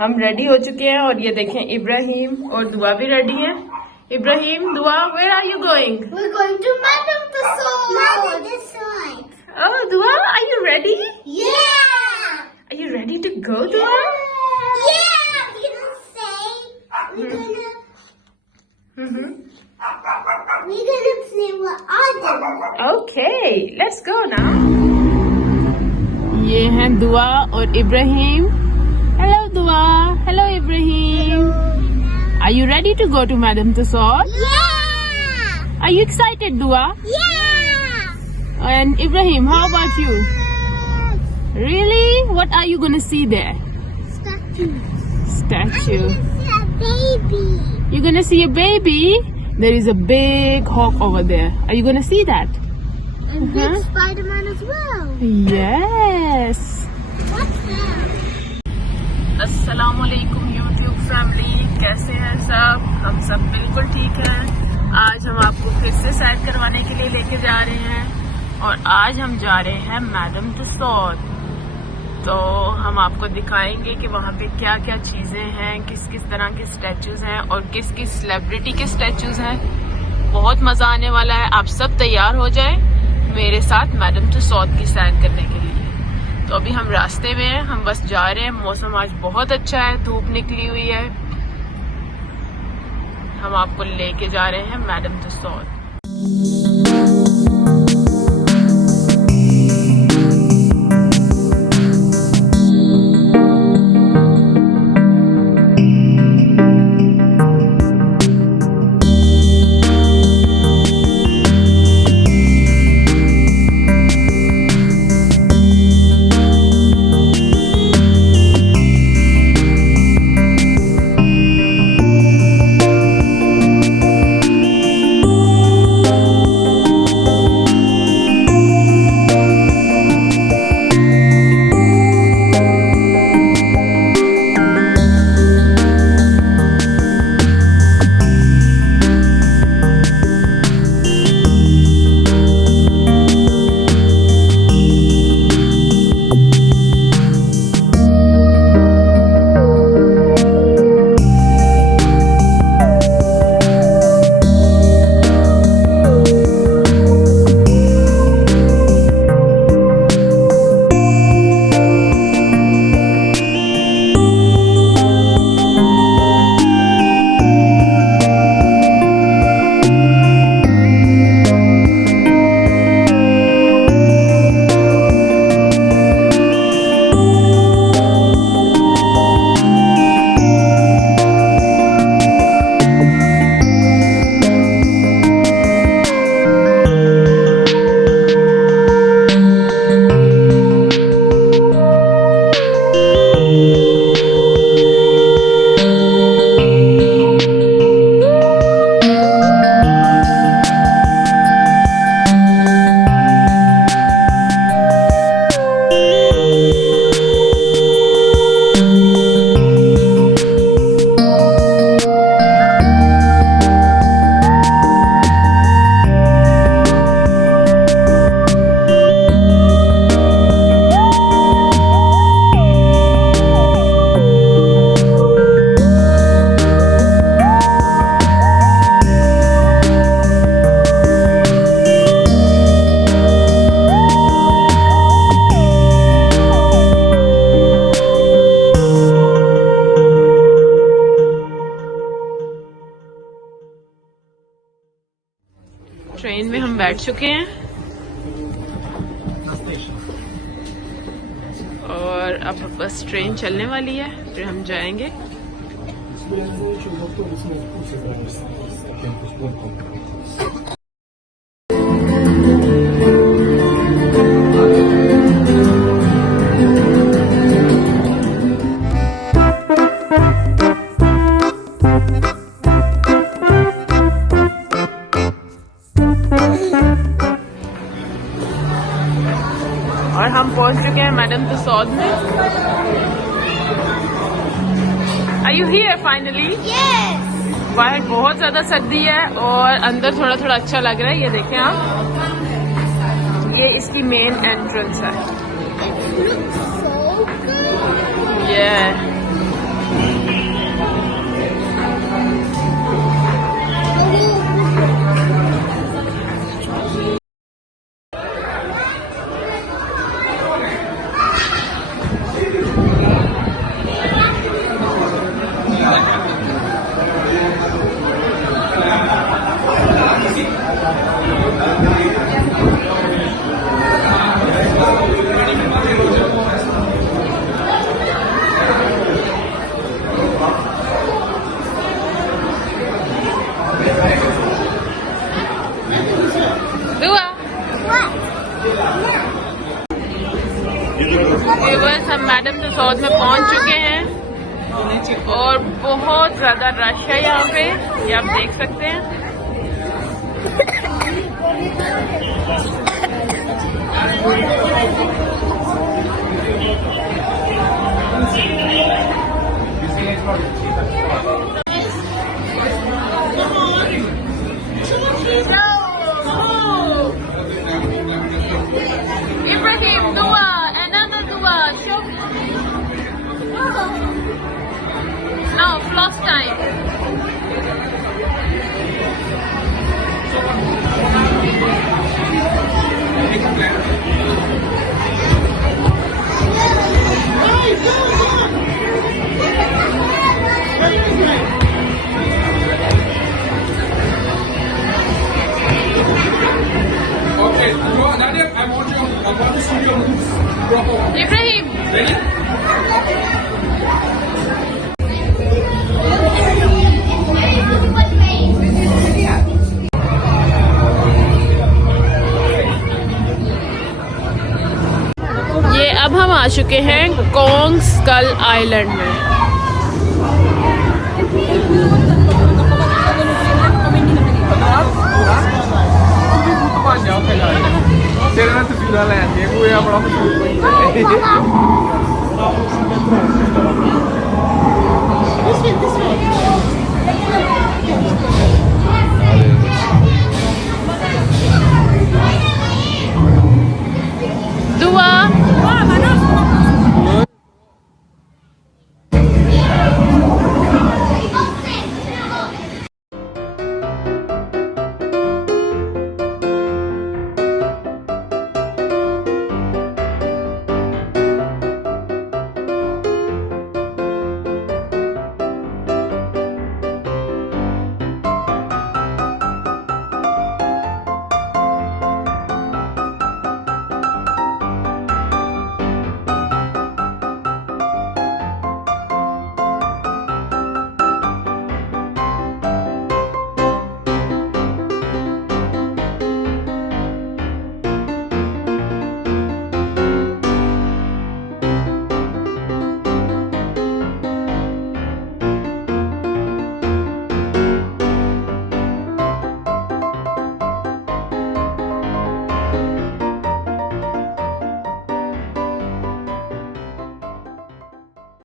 हम रेडी हो चुके हैं और ये देखें इब्राहिम और दुआ भी रेडी है। इब्राहिम, दुआ, where are you going? We're going to Madametussauds. Oh, Dua, are you ready? Yeah. Are you ready to go, Dua? Yeah. We're gonna say we're gonna play what I do. Okay, let's go now. ये हैं दुआ और Ibrahim. Hello, Dua. Hello, Ibrahim. Are you ready to go to Madametussauds? Yeah. Are you excited, Dua? Yeah. And Ibrahim, how about you? Really? What are you gonna see there? Statue. Statue. A baby. You're gonna see a baby? There is a big hawk over there. Are you gonna see that? And big Spider-Man as well. Yes. What's that? अस्सलामुअलैकुम YouTube family, कैसे हैं सब? हम सब बिल्कुल ठीक हैं। आज हम आपको फिर से सैर करवाने के लिए लेके जा रहे हैं और आज हम जा रहे हैं मैडमतुस्सौद। तो हम आपको दिखाएंगे कि वहाँ पे क्या क्या चीजें हैं, किस किस तरह के स्टैचूज हैं और किस किस सेलिब्रिटी के स्टैचूज हैं। बहुत मजा आने वाला है। आप सब तैयार हो जाएं मेरे साथ मैडमतुस्सौद की सैर करने के लिए। तो अभी हम रास्ते में हैं, हम बस जा रहे हैं। मौसम आज बहुत अच्छा है, धूप निकली हुई है। हम आपको लेके जा रहे हैं मैडमतुस्सौद। ट्रेन में हम बैठ चुके हैं और अब बस ट्रेन चलने वाली है, फिर हम जाएंगे। और हम पहुंच चुके हैं मैडमतुस्सौद में। Are you here finally? Yes. बाहर बहुत ज्यादा सर्दी है और अंदर थोड़ा थोड़ा अच्छा लग रहा है। ये देखें आप, ये इसकी मेन एंट्रेंस है। It looks so good. Yeah. तुसाउद में पहुंच चुके हैं और बहुत ज्यादा रश है यहाँ पे, ये आप देख सकते हैं। Ibrahim, Duaa, another Duaa. Show. Now, floss time. Okay, Nadia, I want to see your moves. Proper. Ibrahim. Ready? ये अब हम आ चुके हैं कोंग स्कल आइलैंड में। Tener una tefila la gue apro